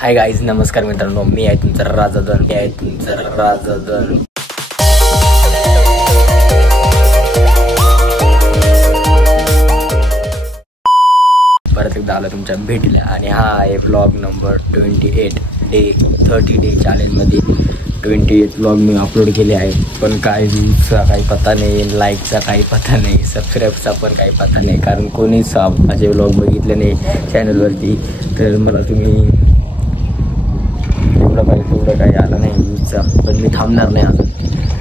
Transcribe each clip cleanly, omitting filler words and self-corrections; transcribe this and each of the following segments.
Hi guys, नमस्कार मित्रांनो, मी आहे तुमचा राजाधन. परत एकदा आलो तुमच्या भेटीला आणि हा आहे ब्लॉग नंबर 28 डे 30 डे चॅलेंजमध्ये 28 ब्लॉग मी अपलोड केले आहे. पण काय व्ह्यूजचा काही पत्ता नाही, लाईकचा काही पत्ता नाही, सबस्क्राईबचा पण काही पत्ता नाही, कारण कोणीच माझे ब्लॉग बघितले नाही चॅनलवरती. तर मला तुम्ही एवढं पाहिजे तेवढं काही आलं नाही व्ह्यूजचा. पण मी थांबणार नाही,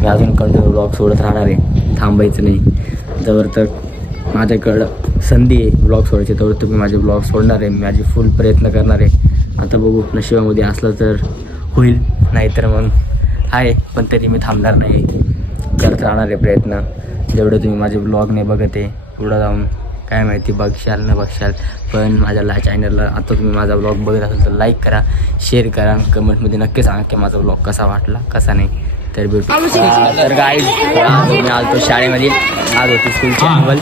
मी अजून कंटिन्यू ब्लॉग सोडत राहणार आहे, थांबायचं नाही. जवळ तक माझ्याकडं संधी आहे ब्लॉग सोडायचे तेवढं तुम्ही माझे ब्लॉग सोडणार आहे. माझे फुल प्रयत्न करणार आहे. आता बघू, नशिबामध्ये असलं तर होईल, नाहीतर मग आहे. पण तरी मी थांबणार नाही, करत राहणार आहे प्रयत्न. जेवढं तुम्ही माझे ब्लॉग नाही बघत आहे पुढं जाऊन काय माहिती बघशाल न बघशाल. पण माझ्या चॅनलला आता तुम्ही माझा ब्लॉग बघत असाल तर लाईक करा, शेअर करा, कमेंटमध्ये नक्की सांगा की माझा ब्लॉग कसा वाटला कसा नाही. तर भेटू. तर गाईज, मी आलतो शाळेमध्ये, आज होती स्कूलची अॅन्युअल.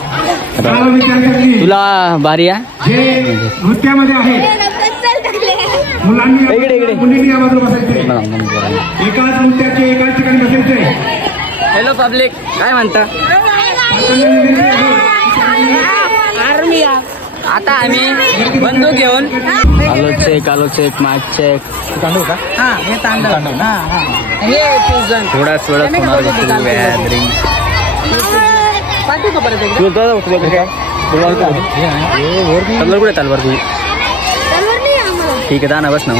तुला बारी आहे नृत्यामध्ये आहे. मुलांनी इकडे मुलींनी या बाजूला बसायचे, एकाच नृत्याचे एकाच ठिकाणी बसायचे. हॅलो पब्लिक, काय म्हणता? आता आम्ही बंदूक घेऊन आलो चेक मार्क चेक तांदूळ का? हे तांदूळ थोडा गॅदरिंग कुठे तलवार तुझी? ठीक आहे, दाना बस ना.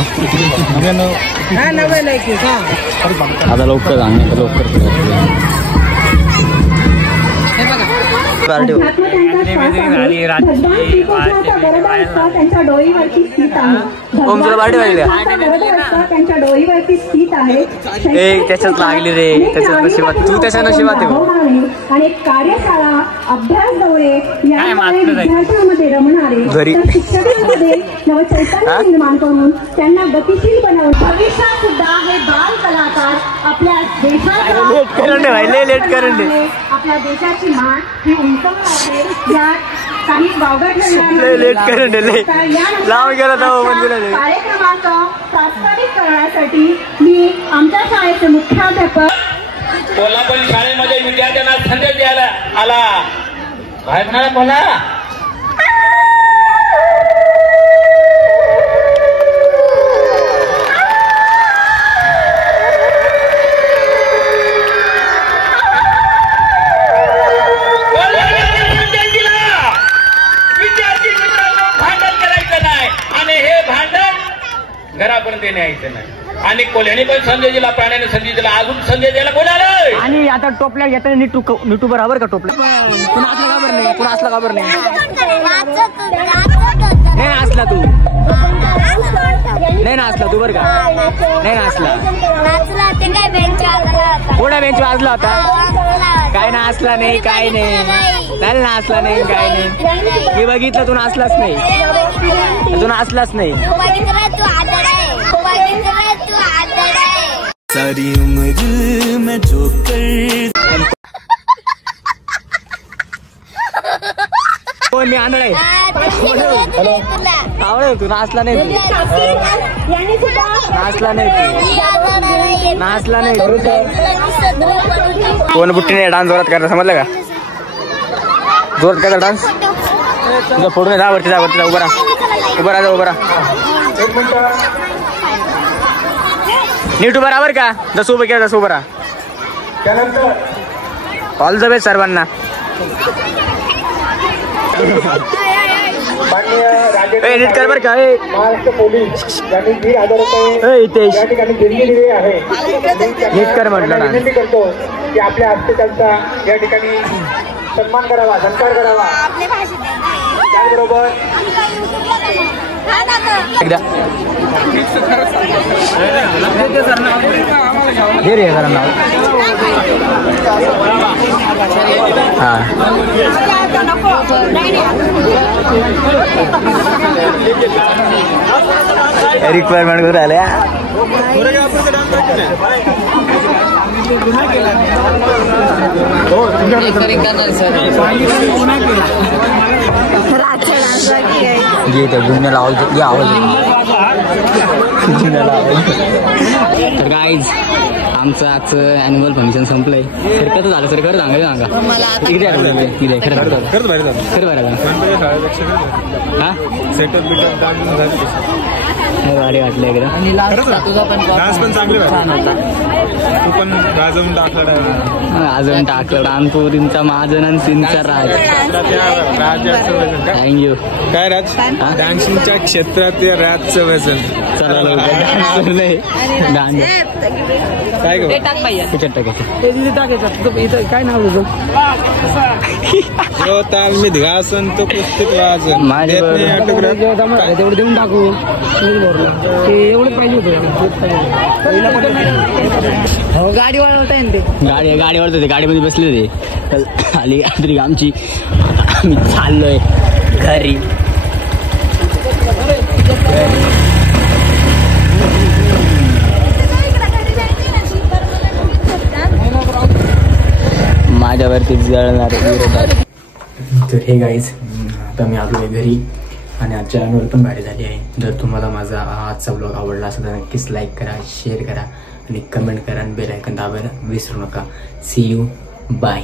आता लवकर सांग, लवकर त्याच्याच लागली रे, त्याच्याच नशिबात, तू त्याच्या नशिबात आणि कार्यशाळा अभ्यास दौरे विद्यार्थ्यांमध्ये रमणारे शिक्षकांमध्ये नवचैतन्य निर्माण करून त्यांना गतिशील बनवून भविष्यात सुद्धा हे बाल कलाकार आपल्या देशाचा आपल्या देशाची मान ही उंचावणार आहे. या काही कार्यक्रमाचा प्रास्ताविक करण्यासाठी मी आमच्या शाळेचे मुख्याध्यापक कोल्हापूर शाळेमध्ये विद्यार्थ्यांना संदेश द्यायला आला. बाहेर ना बोला. घरापर्यंत न्यायचं नाही. आणि कोल्ह्याने पण संदेश दिला, प्राण्याने संदेश दिला, अजून संदेश द्यायला बोलायला. आणि आता टोपल्या घेताना नीटू बरोबर का? टोपल्या पुन्हा असला खबर नाही, पुन्हा असला खबर नाही. नाही असला तू, नाही नाचला तू बरं का? नाही नाचला. पुढे बेंच वाजला होता, काय नाचला नाही, काय नाही, नाही नाचला नाही, काय नाही. मी बघितलं, तू नाचलाच नाही, तू नाचलाच नाही. सारी उम्र में जो कर मी आंधळे आवडे, तू नाचला नाही, नाचला नाही, नाचला नाही. कोण बुट्टीने डान्स जोरात करता, समजलं का? जोरात करता डान्स. तुझा फोटो नाही, वरती जा, वरती जा, उभा राहा, उभा राहा, उभा राहा. नीट उभा राहा बरं का? जसं उभं केलं तसं उभं राहा. ऑल द बेस्ट सर्वांना. नीट कर बरं का? महाराष्ट्र पोलीस यांनी 1,000 रुपये या ठिकाणी देणगी दिली आहे. नीट कर म्हटलं ना. विनंती करतो की आपल्या हस्ते त्यांचा या ठिकाणी सन्मान करावा, सत्कार करावा. त्याचबरोबर एकदा हे रे जरा नाव. हां, रिक्वायरमेंट करून आल्या. ये त्या गुन्ह्याला आवाज तर गाईज आमचं आजचं ॲन्युअल फंक्शन संपलंय. तर कसं झालं सर खरं सांगा किती आठवलं खरं बरं हा सेटअप भारी वाटलं एकदम. डान्स पण चांगले तू पण अजून टाकलं रानपुरींचा महाजन आणि सिंचा राज. थँक्यू. काय राज डान्सिंगच्या क्षेत्रात राजचं व्यसन. चला नाही काय गं काय नाव तुझं? जो तालमीत घासन तो पुस्तक वाचन. माझे तेवढं देऊन टाकू एवढं पाहिजे होतं. गाडी वळवताय ना ते गाडी वळत होते. गाडीमध्ये बसले होते. आली तरी आमची. आम्ही चाललोय घरी. माझ्यावरती जळणार विरोधात. तर हे गाईज आता मी आलो आहे घरी आणि आजच्या ॲन्युअल पण भारी झाली आहे. जर तुम्हाला माझा आजचा ब्लॉग आवडला असेल तर नक्कीच लाईक करा, शेअर करा आणि कमेंट करा आणि बेल आयकॉन दाबायला विसरू नका. See you bye.